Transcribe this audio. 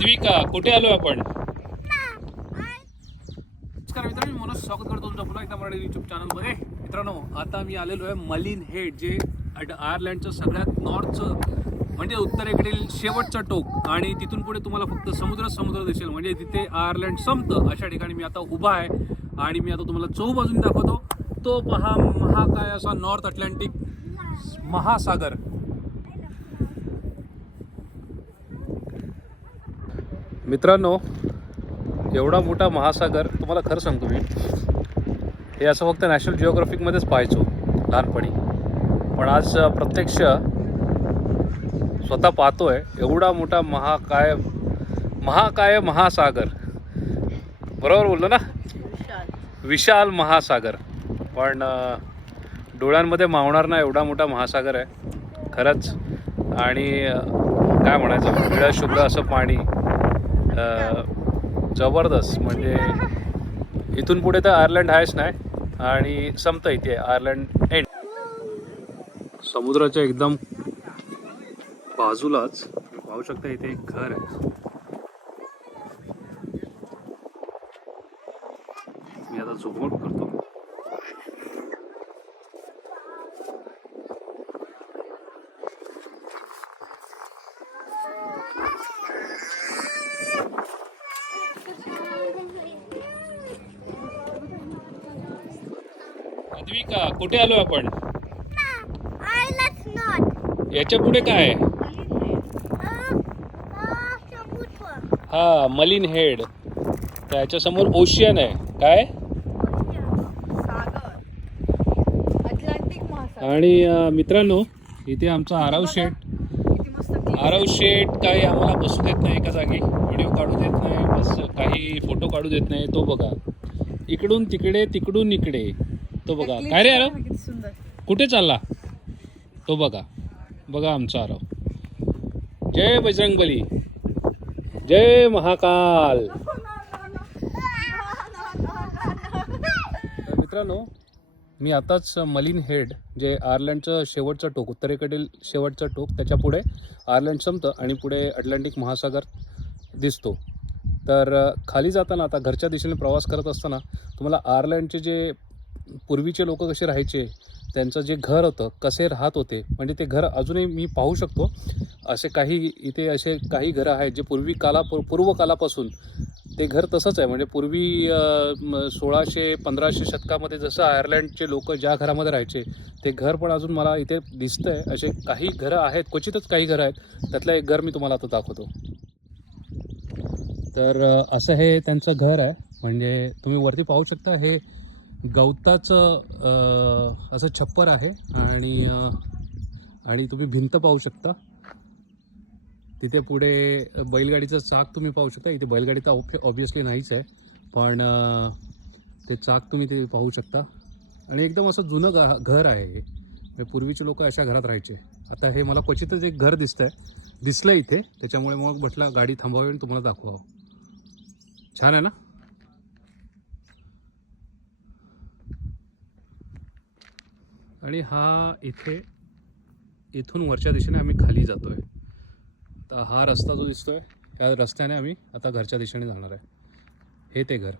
अद्विका कुठे आलो आपण? नमस्कार मित्रांनो, मी मनोज स्वागत करतो तुमचं पुन्हा एकदा मराठी यूट्यूब चॅनलमध्ये. मित्रांनो, आता मी आलेलो आहे मलिन हेड, जे आयर्लंडचं सगळ्यात नॉर्थचं म्हणजे उत्तरेकडील शेवटचं टोक, आणि तिथून पुढे तुम्हाला फक्त समुद्र दिसेल. म्हणजे तिथे आयर्लंड संपतं अशा ठिकाणी मी आता उभा आहे. आणि मी आता तुम्हाला चहूबाजून दाखवतो. तो पहा, महाकाय असा नॉर्थ अटलांटिक महासागर. मित्रांनो, एवढा मोठा महासागर तुम्हाला खरं सांगतो मी, हे असं फक्त नॅशनल जिओग्राफिकमध्येच पाहायचो लहानपणी. पण आज प्रत्यक्ष स्वतः पाहतोय एवढा मोठा महाकाय महासागर. बरोबर बोललो ना? विशाल महासागर. पण डोळ्यांमध्ये मावणार ना एवढा मोठा महासागर आहे खरंच. आणि काय म्हणायचं, निळं शुभ्र असं पाणी, जबरदस्त. म्हणजे इथून पुढे तर आयर्लंड आहेच नाही, आणि संपतं इथे आयर्लंड एंड. समुद्राच्या एकदम बाजूलाच पाहू शकता इथे एक घर आहे. मी आता झूम आउट करतो. अद्विका कुठे आलो आपण? याच्या पुढे काय आहे? हा, मलिन हेड. त्याच्या समोर ओशियन आहे. काय? आणि मित्रांनो, इथे आमचा आरव शेठ काही आम्हाला बसू देत नाही एका जागी, व्हिडिओ काढू देत नाही, बस काही फोटो काढू देत नाही. तो बघा, इकडून तिकडे तिकडून इकडे. तो बघा, काय रे आरव, कुठे चालला? तो बघा बघा आमचा आरव. जय बजरंगबली, जय महाकाल. तर मित्रांनो, मी आताच मलिन हेड, जे आयर्लंडचं शेवटचं टोक, उत्तरेकडील शेवटचं टोक, त्याच्या पुढे आयर्लंड संपतं आणि पुढे अटलांटिक महासागर दिसतो. तर खाली जाताना, आता घरच्या दिशेने प्रवास करत असताना, तुम्हाला आयर्लंडचे जे पूर्वीचे लोक कसे राहायचे, त्यांचं जे घर होतं, कसे राहत होते, म्हणजे ते घर अजूनही मी पाहू शकतो. असे काही घरं आहेत जे पूर्वकालापासून ते घर तसंच आहे. म्हणजे पूर्वी 1600-1500 शतकामध्ये जसं आयर्लंडचे लोक ज्या घरामध्ये राहायचे, ते घर पण अजून मला इथे दिसतंय. असे काही घरं आहेत, क्वचितच काही घरं आहेत. त्यातलं एक घर मी तुम्हाला आता दाखवतो. तर असं हे त्यांचं घर आहे. म्हणजे तुम्ही वरती पाहू शकता, हे गवताचं असं छप्पर आहे. आणि तुम्ही भिंत पाहू शकता. तिथे पुढे बैलगाडीचं चाक तुम्ही पाहू शकता. इथे बैलगाडी तर ऑब्वियसली नाहीच आहे, पण ते चाक तुम्ही ते पाहू शकता. आणि एकदम असं जुनं घर आहे हे. पूर्वीचे लोक अशा घरात राहायचे. आता हे मला क्वचितच एक घर दिसलं इथे, त्याच्यामुळे मग म्हटलं गाडी थांबवावी आणि तुम्हाला दाखवावं. छान आहे ना? आणि हा इथून वरच्या दिशेने आम्ही खाली जातोय. तर हा रस्ता जो दिसतोय, त्या रस्त्याने आम्ही आता घरच्या दिशेने जाणार आहे. हे ते घर.